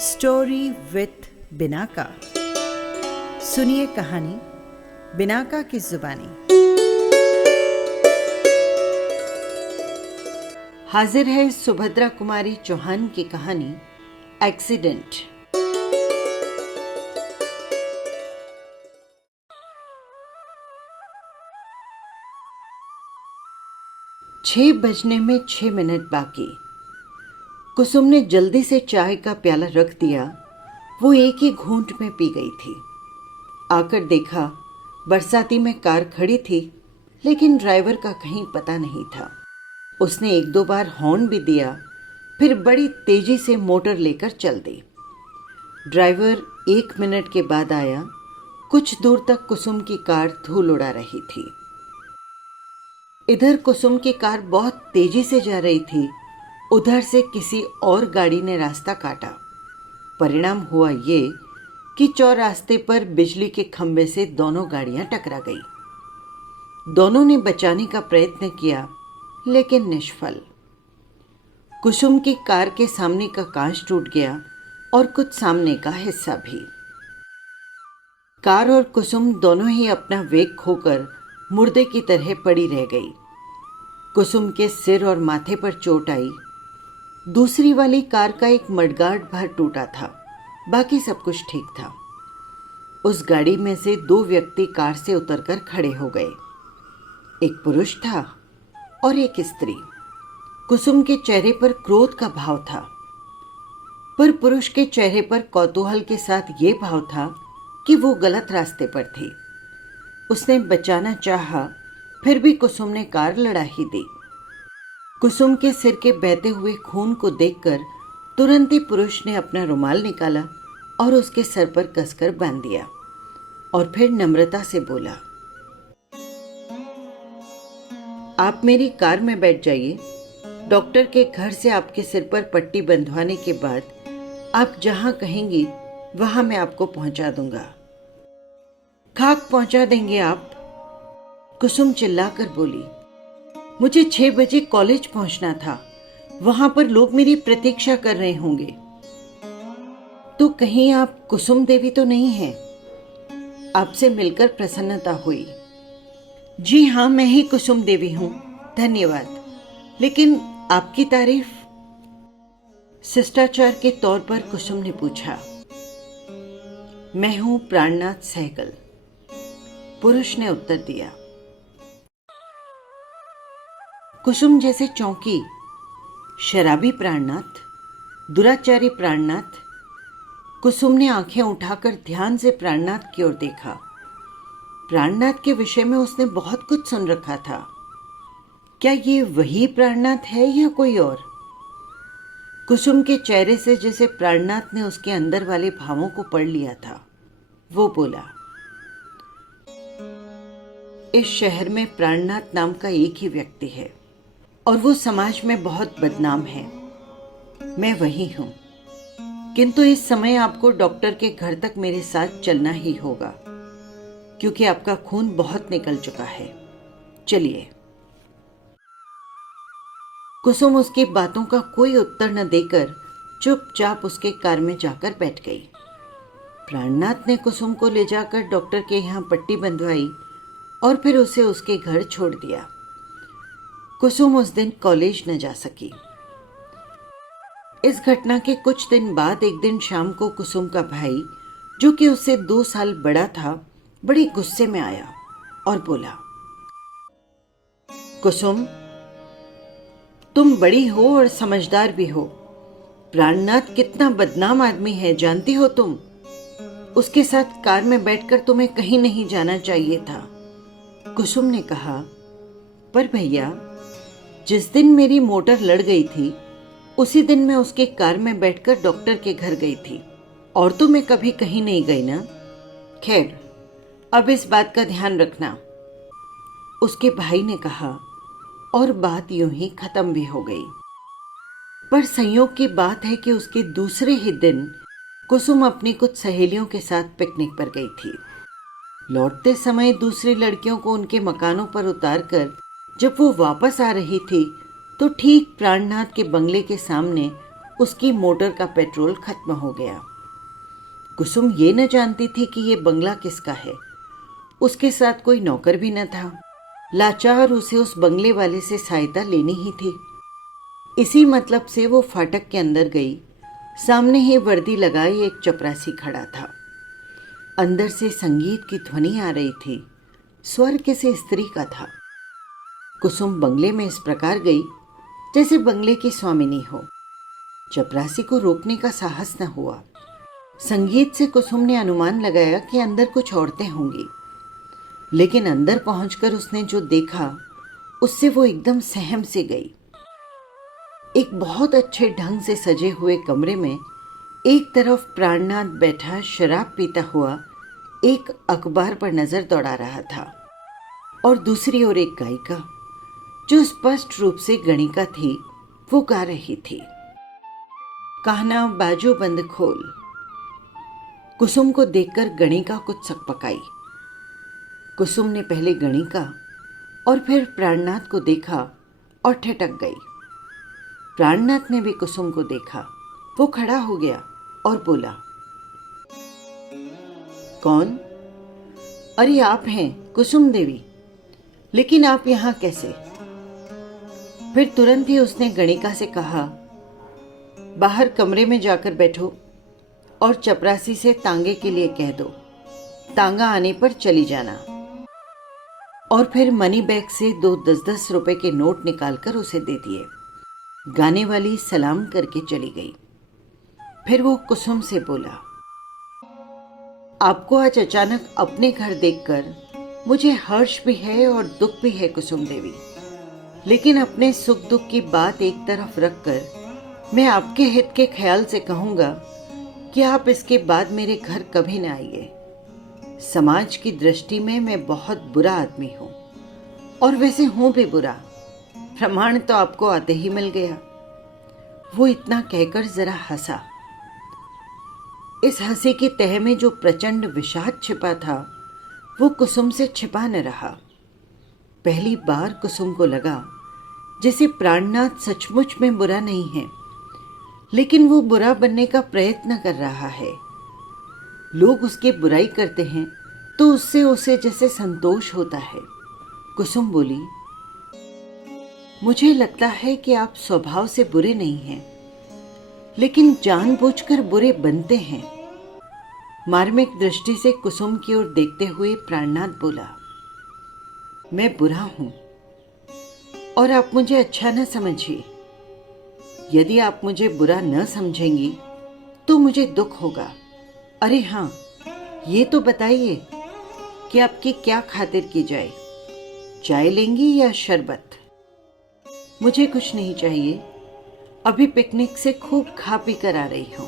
Story with Binaca. सुनिए कहानी Binaca की जुबानी। हाजिर है सुभद्रा कुमारी चौहान की कहानी एक्सीडेंट। छह बजने में 6 मिनट बाकी। कुसुम ने जल्दी से चाय का प्याला रख दिया। वो एक ही घूंट में पी गई थी। आकर देखा बरसाती में कार खड़ी थी, लेकिन ड्राइवर का कहीं पता नहीं था। उसने एक दो बार हॉर्न भी दिया, फिर बड़ी तेजी से मोटर लेकर चल दी। ड्राइवर 1 मिनट के बाद आया। कुछ दूर तक कुसुम की कार धूल उड़ा रही थी। इधर कुसुम की कार बहुत तेजी से जा रही थी, उधर से किसी और गाड़ी ने रास्ता काटा। परिणाम हुआ ये कि चौरास्ते पर बिजली के खंभे से दोनों गाड़ियां टकरा गई। दोनों ने बचाने का प्रयत्न किया, लेकिन निष्फल। कुसुम की कार के सामने का कांच टूट गया और कुछ सामने का हिस्सा भी। कार और कुसुम दोनों ही अपना वेग खोकर मुर्दे की तरह पड़ी रह गई। कुसुम के सिर और माथे पर चोट आई। दूसरी वाली कार का एक मडगार्ड भर टूटा था, बाकी सब कुछ ठीक था। उस गाड़ी में से 2 व्यक्ति कार से उतरकर खड़े हो गए। एक पुरुष था और एक स्त्री। कुसुम के चेहरे पर क्रोध का भाव था, पर पुरुष के चेहरे पर कौतूहल के साथ ये भाव था कि वो गलत रास्ते पर थी। उसने बचाना चाहा, फिर भी कुसुम ने कार लड़ा ही दी। कुसुम के सिर के बहते हुए खून को देखकर तुरंत ही पुरुष ने अपना रुमाल निकाला और उसके सर पर कसकर बांध दिया और फिर नम्रता से बोला, आप मेरी कार में बैठ जाइए। डॉक्टर के घर से आपके सिर पर पट्टी बंधवाने के बाद आप जहां कहेंगी वहां मैं आपको पहुंचा दूंगा। खाक पहुंचा देंगे आप? कुसुम चिल्लाकर बोली, मुझे 6 बजे कॉलेज पहुंचना था। वहां पर लोग मेरी प्रतीक्षा कर रहे होंगे। तो कहीं आप कुसुम देवी तो नहीं हैं? आपसे मिलकर प्रसन्नता हुई। जी हाँ, मैं ही कुसुम देवी हूं, धन्यवाद। लेकिन आपकी तारीफ? शिष्टाचार के तौर पर कुसुम ने पूछा। मैं हूं प्राणनाथ सहगल, पुरुष ने उत्तर दिया। कुसुम जैसे चौंकी। शराबी प्राणनाथ, दुराचारी प्राणनाथ। कुसुम ने आंखें उठाकर ध्यान से प्राणनाथ की ओर देखा। प्राणनाथ के विषय में उसने बहुत कुछ सुन रखा था। क्या ये वही प्राणनाथ है या कोई और? कुसुम के चेहरे से जैसे प्राणनाथ ने उसके अंदर वाले भावों को पढ़ लिया था। वो बोला, इस शहर में प्राणनाथ नाम का एक ही व्यक्ति है और वो समाज में बहुत बदनाम है। मैं वही हूं, किंतु इस समय आपको डॉक्टर के घर तक मेरे साथ चलना ही होगा, क्योंकि आपका खून बहुत निकल चुका है। चलिए। कुसुम उसकी बातों का कोई उत्तर न देकर चुपचाप उसके कार में जाकर बैठ गई। प्राणनाथ ने कुसुम को ले जाकर डॉक्टर के यहाँ पट्टी बंधवाई और फिर उसे उसके घर छोड़ दिया। कुसुम उस दिन कॉलेज न जा सकी। इस घटना के कुछ दिन बाद एक दिन शाम को कुसुम का भाई, जो कि उससे 2 साल बड़ा था, बड़े गुस्से में आया और बोला, कुसुम, तुम बड़ी हो और समझदार भी हो। प्राणनाथ कितना बदनाम आदमी है, जानती हो तुम? उसके साथ कार में बैठकर तुम्हें कहीं नहीं जाना चाहिए था। कुसुम ने कहा, पर भैया, जिस दिन मेरी मोटर लड़ गई थी उसी दिन मैं उसके कार में बैठकर डॉक्टर के घर गई थी, और तो मैं कभी कहीं नहीं गई ना। खैर, अब इस बात का ध्यान रखना, उसके भाई ने कहा, और बात यूं ही खत्म भी हो गई। पर संयोग की बात है कि उसके दूसरे ही दिन कुसुम अपनी कुछ सहेलियों के साथ पिकनिक पर गई थी। लौटते समय दूसरी लड़कियों को उनके मकानों पर उतारकर जब वो वापस आ रही थी, तो ठीक प्राणनाथ के बंगले के सामने उसकी मोटर का पेट्रोल खत्म हो गया। कुसुम ये न जानती थी कि ये बंगला किसका है। उसके साथ कोई नौकर भी न था। लाचार उसे उस बंगले वाले से सहायता लेनी ही थी। इसी मतलब से वो फाटक के अंदर गई। सामने ही वर्दी लगाए एक चपरासी खड़ा था। अंदर से संगीत की ध्वनि आ रही थी। स्वर किसी स्त्री का था। कुसुम बंगले में इस प्रकार गई जैसे बंगले की स्वामिनी हो। चपरासी को रोकने का साहस न हुआ। संगीत से कुसुम ने अनुमान लगाया कि अंदर कुछ औरतें होंगी, लेकिन अंदर पहुंचकर उसने जो देखा उससे वो एकदम सहम से गई। एक बहुत अच्छे ढंग से सजे हुए कमरे में एक तरफ प्राणनाथ बैठा शराब पीता हुआ एक अखबार पर नजर दौड़ा रहा था और दूसरी ओर एक गायिका जो स्पष्ट रूप से गणिका थी, वो गा रही थी, कहना बाजू बंद खोल। कुसुम को देखकर गणिका कुछ सकपकाई। कुसुम ने पहले गणिका और फिर प्राणनाथ को देखा और ठिठक गई। प्राणनाथ ने भी कुसुम को देखा। वो खड़ा हो गया और बोला, कौन? अरे आप हैं कुसुम देवी, लेकिन आप यहां कैसे? फिर तुरंत ही उसने गणिका से कहा, बाहर कमरे में जाकर बैठो और चपरासी से तांगे के लिए कह दो, तांगा आने पर चली जाना। और फिर मनी बैग से 2 10-10 रुपए के नोट निकालकर उसे दे दिए। गाने वाली सलाम करके चली गई। फिर वो कुसुम से बोला, आपको आज अचानक अपने घर देखकर मुझे हर्ष भी है और दुख भी है कुसुम देवी, लेकिन अपने सुख दुख की बात एक तरफ रखकर मैं आपके हित के ख्याल से कहूंगा कि आप इसके बाद मेरे घर कभी न आइए। समाज की दृष्टि में मैं बहुत बुरा आदमी हूं, और वैसे हूं भी बुरा। प्रमाण तो आपको आते ही मिल गया। वो इतना कहकर जरा हंसा। इस हंसी की तह में जो प्रचंड विषाद छिपा था वो कुसुम से छिपा न रहा। पहली बार कुसुम को लगा जैसे प्राणनाथ सचमुच में बुरा नहीं है, लेकिन वो बुरा बनने का प्रयत्न कर रहा है। लोग उसकी बुराई करते हैं तो उससे उसे जैसे संतोष होता है। कुसुम बोली, मुझे लगता है कि आप स्वभाव से बुरे नहीं हैं, लेकिन जानबूझकर बुरे बनते हैं। मार्मिक दृष्टि से कुसुम की ओर देखते हुए प्राणनाथ बोला, मैं बुरा हूं और आप मुझे अच्छा न समझिए। यदि आप मुझे बुरा न समझेंगी तो मुझे दुख होगा। अरे हाँ, ये तो बताइए कि आपकी क्या खातिर की जाए, चाय लेंगी या शरबत? मुझे कुछ नहीं चाहिए। अभी पिकनिक से खूब खा पी कर आ रही हूं,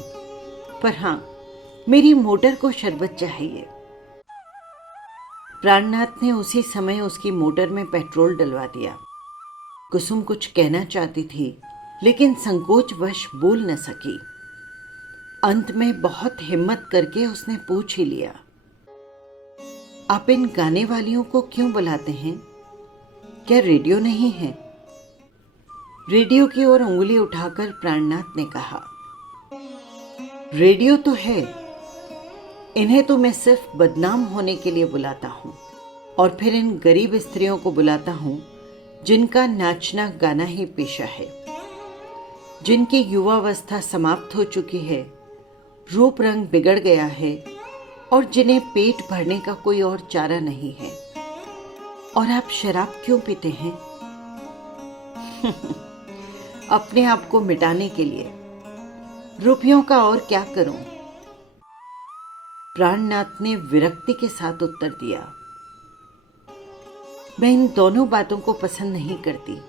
पर हाँ, मेरी मोटर को शरबत चाहिए। प्राणनाथ ने उसी समय उसकी मोटर में पेट्रोल डलवा दिया। कुसुम कुछ कहना चाहती थी, लेकिन संकोचवश बोल न सकी। अंत में बहुत हिम्मत करके उसने पूछ ही लिया, आप इन गाने वालियों को क्यों बुलाते हैं? क्या रेडियो नहीं है? रेडियो की ओर उंगली उठाकर प्राणनाथ ने कहा, रेडियो तो है। इन्हें तो मैं सिर्फ बदनाम होने के लिए बुलाता हूं, और फिर इन गरीब स्त्रियों को बुलाता हूं जिनका नाचना गाना ही पेशा है, जिनकी युवावस्था समाप्त हो चुकी है, रूप रंग बिगड़ गया है और जिन्हें पेट भरने का कोई और चारा नहीं है। और आप शराब क्यों पीते हैं? अपने आप को मिटाने के लिए। रुपयों का और क्या करूं? प्राणनाथ ने विरक्ति के साथ उत्तर दिया, मैं इन दोनों बातों को पसंद नहीं करती।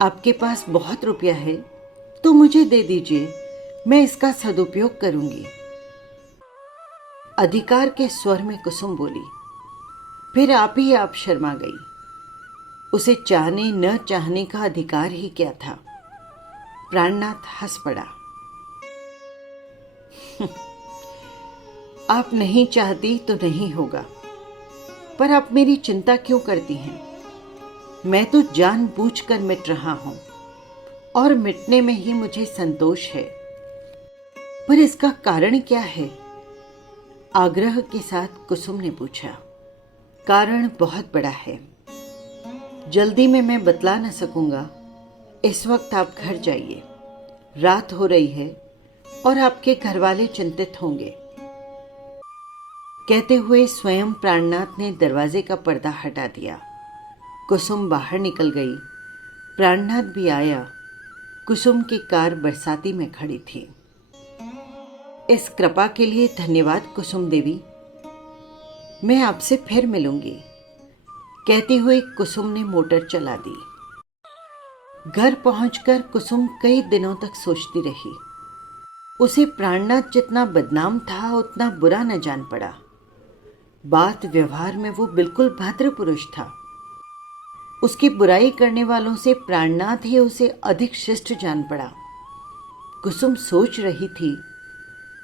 आपके पास बहुत रुपया है तो मुझे दे दीजिए, मैं इसका सदुपयोग करूंगी। अधिकार के स्वर में कुसुम बोली। फिर आप शर्मा गई। उसे चाहने न चाहने का अधिकार ही क्या था? प्राणनाथ हंस पड़ा। आप नहीं चाहती तो नहीं होगा, पर आप मेरी चिंता क्यों करती हैं? मैं तो जानबूझकर मिट रहा हूं। और मिटने में ही मुझे संतोष है। पर इसका कारण क्या है? आग्रह के साथ कुसुम ने पूछा। कारण बहुत बड़ा है, जल्दी में मैं बतला न सकूंगा। इस वक्त आप घर जाइए, रात हो रही है और आपके घर वाले चिंतित होंगे। कहते हुए स्वयं प्राणनाथ ने दरवाजे का पर्दा हटा दिया। कुसुम बाहर निकल गई। प्राणनाथ भी आया। कुसुम की कार बरसाती में खड़ी थी। इस कृपा के लिए धन्यवाद कुसुम देवी, मैं आपसे फिर मिलूंगी, कहती हुई कुसुम ने मोटर चला दी। घर पहुंचकर कुसुम कई दिनों तक सोचती रही। उसे प्राणनाथ जितना बदनाम था उतना बुरा न जान पड़ा। बात व्यवहार में वो बिल्कुल भद्र पुरुष था। उसकी बुराई करने वालों से प्राणनाथ ही उसे अधिक शिष्ट जान पड़ा। कुसुम सोच रही थी,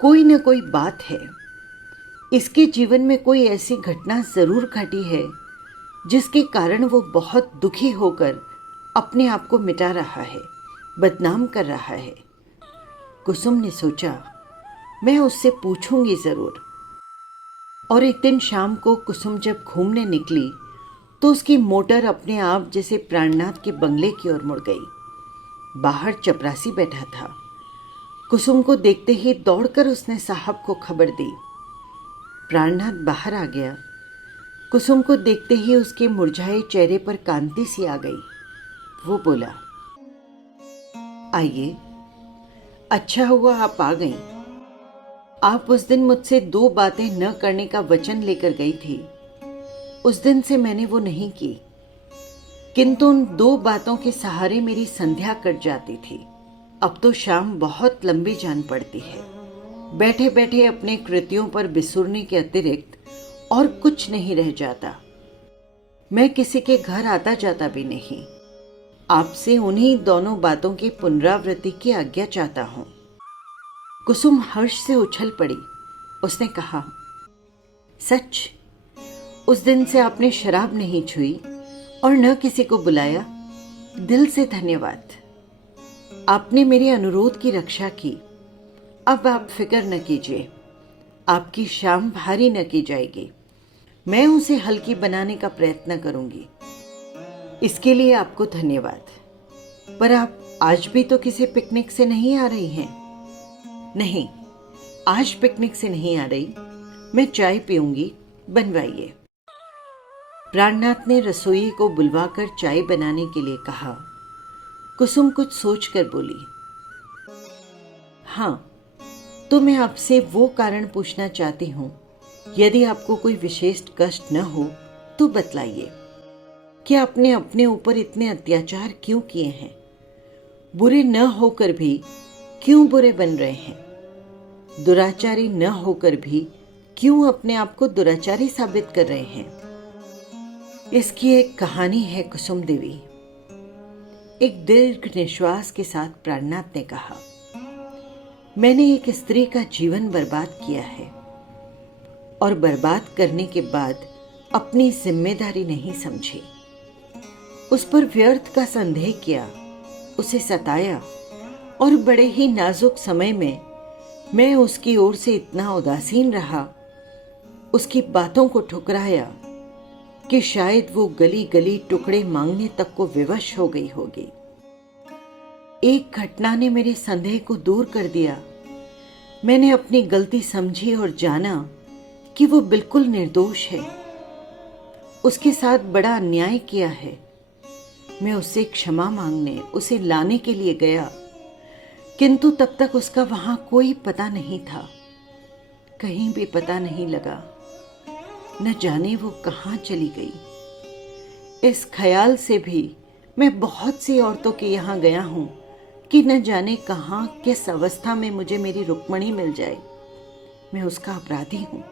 कोई न कोई बात है, इसके जीवन में कोई ऐसी घटना जरूर घटी है जिसके कारण वो बहुत दुखी होकर अपने आप को मिटा रहा है, बदनाम कर रहा है। कुसुम ने सोचा, मैं उससे पूछूंगी जरूर। और एक दिन शाम को कुसुम जब घूमने निकली तो उसकी मोटर अपने आप जैसे प्राणनाथ के बंगले की ओर मुड़ गई। बाहर चपरासी बैठा था। कुसुम को देखते ही दौड़कर उसने साहब को खबर दी। प्राणनाथ बाहर आ गया। कुसुम को देखते ही उसके मुरझाए चेहरे पर कांति सी आ गई। वो बोला, आइए, अच्छा हुआ आप आ गईं। आप उस दिन मुझसे 2 बातें न करने का वचन लेकर गई थी। उस दिन से मैंने वो नहीं की, किंतु उन 2 बातों के सहारे मेरी संध्या कट जाती थी। अब तो शाम बहुत लंबी जान पड़ती है। बैठे बैठे अपने कृत्यों पर बिसुरने के अतिरिक्त और कुछ नहीं रह जाता। मैं किसी के घर आता जाता भी नहीं। आपसे उन्हीं दोनों बातों की पुनरावृत्ति की आज्ञा चाहता हूं। कुसुम हर्ष से उछल पड़ी। उसने कहा, सच? उस दिन से आपने शराब नहीं छुई और न किसी को बुलाया? दिल से धन्यवाद। आपने मेरे अनुरोध की रक्षा की। अब आप फिक्र न कीजिए, आपकी शाम भारी न की जाएगी। मैं उसे हल्की बनाने का प्रयत्न करूंगी। इसके लिए आपको धन्यवाद। पर आप आज भी तो किसी पिकनिक से नहीं आ रही हैं? नहीं, आज पिकनिक से नहीं आ रही। मैं चाय पीऊंगी, बनवाइए। प्राणनाथ ने रसोई को बुलवाकर चाय बनाने के लिए कहा। कुसुम कुछ सोचकर बोली, हाँ, तो मैं आपसे वो कारण पूछना चाहती हूँ, यदि आपको कोई विशेष कष्ट न हो तो बतलाइए कि आपने अपने ऊपर इतने अत्याचार क्यों किए हैं? बुरे न होकर भी क्यों बुरे बन रहे हैं? दुराचारी न होकर भी क्यों अपने आप को दुराचारी साबित कर रहे हैं? इसकी एक कहानी है कुसुम देवी। एक दीर्घ निश्वास के साथ प्राणनाथ ने कहा, मैंने एक स्त्री का जीवन बर्बाद किया है और बर्बाद करने के बाद अपनी जिम्मेदारी नहीं समझी। उस पर व्यर्थ का संदेह किया, उसे सताया और बड़े ही नाजुक समय में मैं उसकी ओर से इतना उदासीन रहा, उसकी बातों को ठुकराया कि शायद वो गली गली टुकड़े मांगने तक को विवश हो गई होगी। एक घटना ने मेरे संदेह को दूर कर दिया। मैंने अपनी गलती समझी और जाना कि वो बिल्कुल निर्दोष है। उसके साथ बड़ा अन्याय किया है। मैं उससे क्षमा मांगने, उसे लाने के लिए गया, किंतु तब तक उसका वहां कोई पता नहीं था। कहीं भी पता नहीं लगा। न जाने वो कहाँ चली गई। इस ख्याल से भी मैं बहुत सी औरतों के यहाँ गया हूँ कि न जाने कहाँ किस अवस्था में मुझे मेरी रुक्मणी मिल जाए। मैं उसका अपराधी हूँ।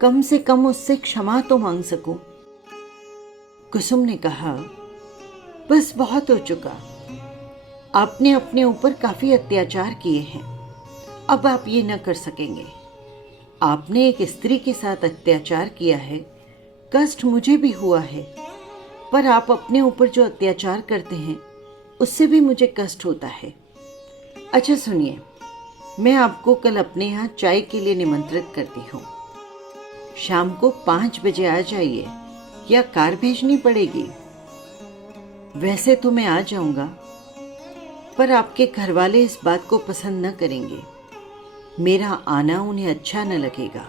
कम से कम उससे क्षमा तो मांग सकूं। कुसुम ने कहा, बस बहुत हो चुका। आपने अपने ऊपर काफी अत्याचार किए हैं। अब आप ये न कर सकेंगे। आपने एक स्त्री के साथ अत्याचार किया है, कष्ट मुझे भी हुआ है, पर आप अपने ऊपर जो अत्याचार करते हैं उससे भी मुझे कष्ट होता है। अच्छा सुनिए, मैं आपको कल अपने यहाँ चाय के लिए निमंत्रित करती हूँ। शाम को 5 बजे आ जाइए, या कार भेजनी पड़ेगी? वैसे तो मैं आ जाऊंगा, पर आपके घर वाले इस बात को पसंद न करेंगे। मेरा आना उन्हें अच्छा न लगेगा।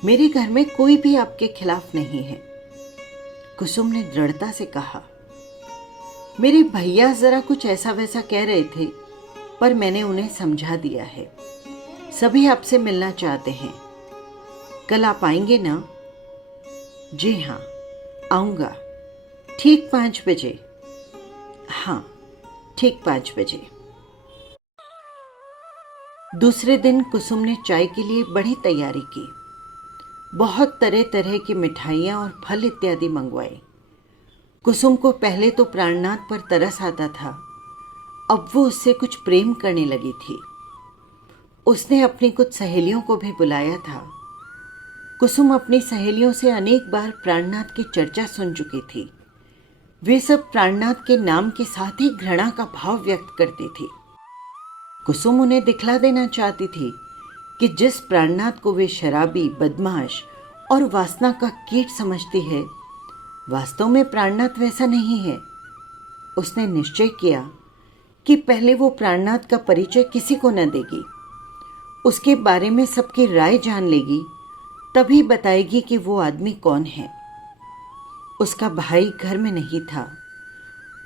मेरे घर में कोई भी आपके खिलाफ नहीं है, कुसुम ने दृढ़ता से कहा। मेरे भैया जरा कुछ ऐसा वैसा कह रहे थे, पर मैंने उन्हें समझा दिया है। सभी आपसे मिलना चाहते हैं। कल आप आएंगे ना? जी हाँ, आऊंगा। ठीक 5 बजे? हाँ, ठीक 5 बजे। दूसरे दिन कुसुम ने चाय के लिए बड़ी तैयारी की। बहुत तरह तरह की मिठाइयाँ और फल इत्यादि मंगवाए। कुसुम को पहले तो प्राणनाथ पर तरस आता था, अब वो उससे कुछ प्रेम करने लगी थी। उसने अपनी कुछ सहेलियों को भी बुलाया था। कुसुम अपनी सहेलियों से अनेक बार प्राणनाथ की चर्चा सुन चुकी थी। वे सब प्राणनाथ के नाम के साथ ही घृणा का भाव व्यक्त करती थी। कुसुम उन्हें दिखला देना चाहती थी कि जिस प्राणनाथ को वे शराबी, बदमाश और वासना का कीट समझती है, वास्तव में प्राणनाथ वैसा नहीं है। उसने निश्चय किया कि पहले वो प्राणनाथ का परिचय किसी को न देगी। उसके बारे में सबकी राय जान लेगी, तभी बताएगी कि वो आदमी कौन है। उसका भाई घर में नहीं था।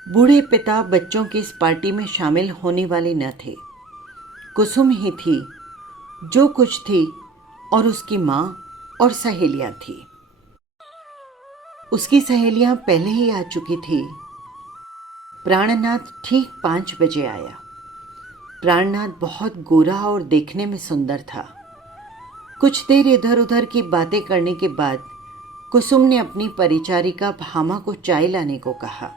बूढ़े पिता बच्चों की इस पार्टी में शामिल होने वाले न थे। कुसुम ही थी जो कुछ थी, और उसकी माँ और सहेलियाँ थी। उसकी सहेलियाँ पहले ही आ चुकी थी। प्राणनाथ ठीक 5 बजे आया। प्राणनाथ बहुत गोरा और देखने में सुंदर था। कुछ देर इधर उधर की बातें करने के बाद कुसुम ने अपनी परिचारिका भामा को चाय लाने को कहा।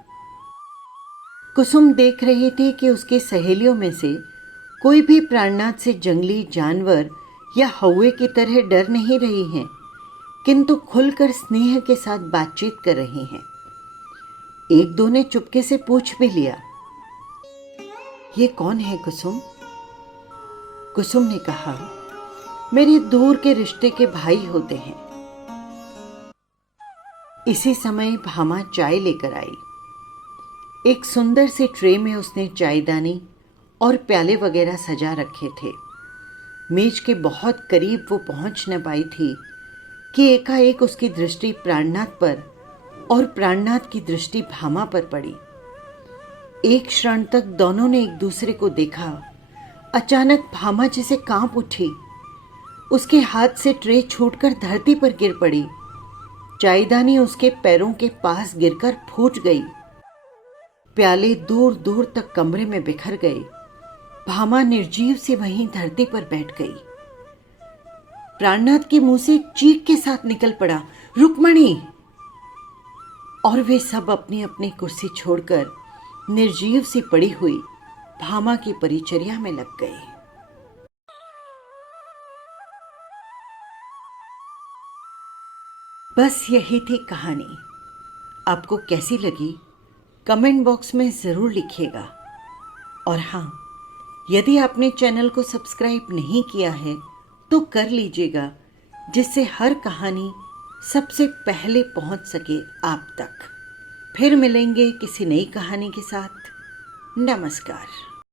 कुसुम देख रही थी कि उसकी सहेलियों में से कोई भी प्राणनाथ से जंगली जानवर या हौवे की तरह डर नहीं रही हैं, किंतु खुलकर स्नेह के साथ बातचीत कर रही हैं। एक दो ने चुपके से पूछ भी लिया, ये कौन है कुसुम? कुसुम ने कहा, मेरे दूर के रिश्ते के भाई होते हैं। इसी समय भामा चाय लेकर आई। एक सुंदर सी ट्रे में उसने चायदानी और प्याले वगैरह सजा रखे थे। मेज के बहुत करीब वो पहुंच न पाई थी कि एकाएक उसकी दृष्टि प्राणनाथ पर और प्राणनाथ की दृष्टि भामा पर पड़ी। एक क्षण तक दोनों ने एक दूसरे को देखा। अचानक भामा जैसे कांप उठी। उसके हाथ से ट्रे छूटकर धरती पर गिर पड़ी। चायदानी उसके पैरों के पास गिरकर फूट गई। प्याले दूर दूर तक कमरे में बिखर गए। भामा निर्जीव सी वहीं धरती पर बैठ गई। प्राणनाथ के मुंह से चीख के साथ निकल पड़ा, रुक्मणी! और वे सब अपनी अपनी कुर्सी छोड़कर निर्जीव सी पड़ी हुई भामा की परिचर्या में लग गए। बस यही थी कहानी। आपको कैसी लगी कमेंट बॉक्स में ज़रूर लिखिएगा। और हाँ, यदि आपने चैनल को सब्सक्राइब नहीं किया है तो कर लीजिएगा, जिससे हर कहानी सबसे पहले पहुंच सके आप तक। फिर मिलेंगे किसी नई कहानी के साथ। नमस्कार।